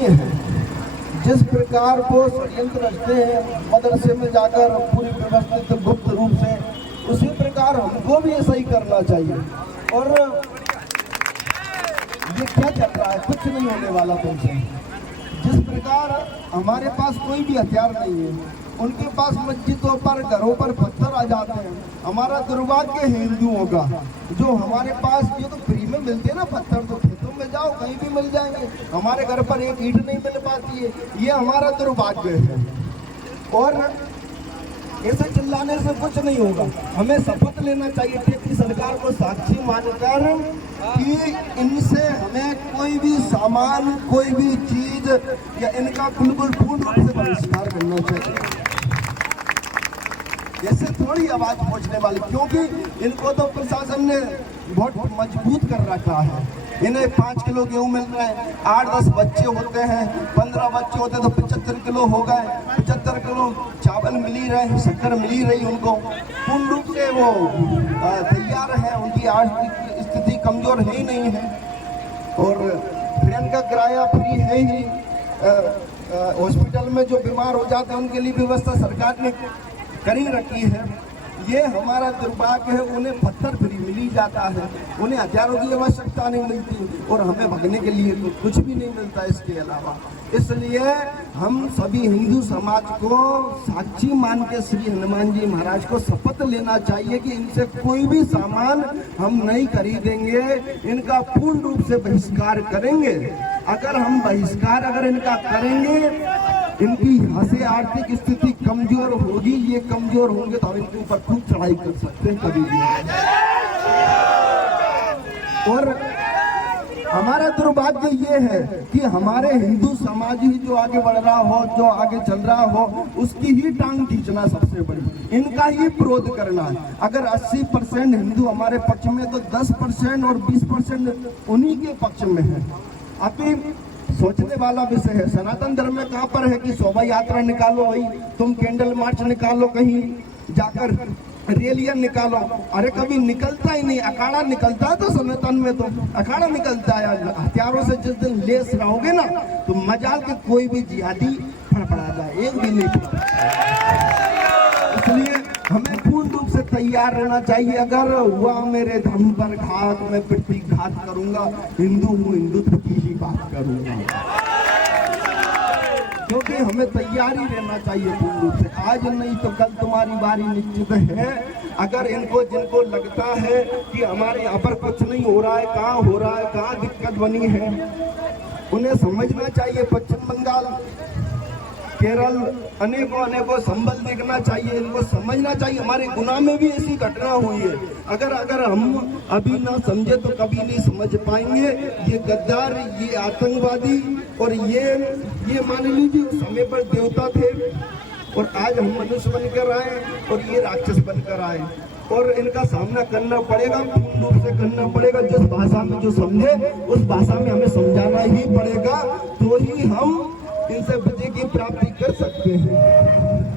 जिस प्रकार को षड्यंत्र रचते हैं मदरसे में जाकर पूरी व्यवस्थित गुप्त रूप से, उसी प्रकार हमको भी ऐसा ही करना चाहिए। और ये क्या चल रहा है, कुछ नहीं होने वाला तुमसे। जिस प्रकार हमारे पास कोई भी हथियार नहीं है, उनके पास मस्जिदों पर घरों पर पत्थर आ जाते हैं। हमारा दुर्भाग्य है हिंदुओं का, जो हमारे पास ये तो फ्री में मिलते हैं ना पत्थर, तो खेतों में जाओ कहीं भी मिल जाएंगे, हमारे घर पर एक ईंट नहीं मिल पाती है। ये हमारा दुर्भाग्य है। और ऐसे चिल्लाने से कुछ नहीं होगा, हमें शपथ लेना चाहिए कि सरकार को साक्षी मानकर कि इनसे हमें कोई भी सामान, कोई भी चीज या इनका बिल्कुल पूर्ण रूप से बहिष्कार करना चाहिए। ऐसे थोड़ी आवाज पहुंचने वाली, क्योंकि इनको तो प्रशासन ने बहुत मजबूत कर रखा है। इन्हें 5 किलो गेहूं मिल रहे हैं, 8-10 बच्चे होते हैं, 15 बच्चे होते तो 75 किलो हो गए, 75 किलो चावल मिल ही रहे, शक्कर मिल ही रही उनको, पूर्ण रूप से वो तैयार है, उनकी आर्थिक स्थिति कमजोर है ही नहीं है। और ट्रेन का किराया फ्री है ही, हॉस्पिटल में जो बीमार हो जाते हैं उनके लिए व्यवस्था सरकार ने करी रखी है। ये हमारा दुर्भाग्य है, उन्हें पत्थर फ्री मिल ही जाता है, उन्हें हथियारों की आवश्यकता नहीं मिलती और हमें भगने के लिए तो कुछ भी नहीं मिलता इसके अलावा। इसलिए हम सभी हिंदू समाज को साक्षी मान के श्री हनुमान जी महाराज को शपथ लेना चाहिए कि इनसे कोई भी सामान हम नहीं खरीदेंगे, इनका पूर्ण रूप से बहिष्कार करेंगे। अगर हम बहिष्कार अगर इनका करेंगे, इनकी यहाँ से आर्थिक स्थिति कमजोर होगी, ये कमजोर होंगे तो हम इनके ऊपर खूब चढ़ाई कर सकते हैं कभी भी। और हमारा दुर्भाग्य ये है कि हमारे हिंदू समाज ही जो आगे बढ़ रहा हो, जो आगे चल रहा हो, उसकी ही टांग खींचना सबसे बड़ी, इनका ही विरोध करना है। अगर 80% हिंदू हमारे पक्ष में तो 10% और 20% उन्हीं के पक्ष में है। अभी सोचने वाला विषय है, सनातन धर्म में कहाँ पर है कि शोभा यात्रा निकालो, भाई तुम कैंडल मार्च निकालो, कहीं जाकर रैलियां निकालो, अरे कभी निकलता ही नहीं। अखाड़ा निकलता है तो सनातन में तो अखाड़ा निकलता है, हथियारों से जिस दिन लेस रहोगे ना तो मजाल के कोई भी जिहादी फड़फड़ा जाए, एक भी नहीं फड़ा। इसलिए हमें पूर्ण रूप से तैयार रहना चाहिए। अगर हुआ मेरे धर्म पर घात, मैं पृथ्वी घात करूंगा, हिंदू हूँ, हिंदुत्व की ही बात करूंगा, क्योंकि हमें तैयार ही रहना चाहिए पूर्ण रूप से। आज नहीं तो कल तुम्हारी बारी निश्चित है। अगर इनको जिनको लगता है कि हमारे यहाँ पर कुछ नहीं हो रहा है, कहाँ हो रहा है, कहाँ दिक्कत बनी है, उन्हें समझना चाहिए। पश्चिम बंगाल, केरल, अनेकों संबल देखना चाहिए, इनको समझना चाहिए। हमारे गुना में भी ऐसी घटना हुई है। अगर हम अभी ना समझे तो कभी नहीं समझ पाएंगे। ये गद्दार, ये आतंकवादी और ये मान लीजिए उस समय पर देवता थे और आज हम मनुष्य बनकर आए और ये राक्षस बनकर आए, और इनका सामना करना पड़ेगा, पूर्ण रूप से करना पड़ेगा। जिस भाषा में जो समझे उस भाषा में हमें समझाना ही पड़ेगा, तो ही हम इनसे विजय की प्राप्ति कर सकते हैं।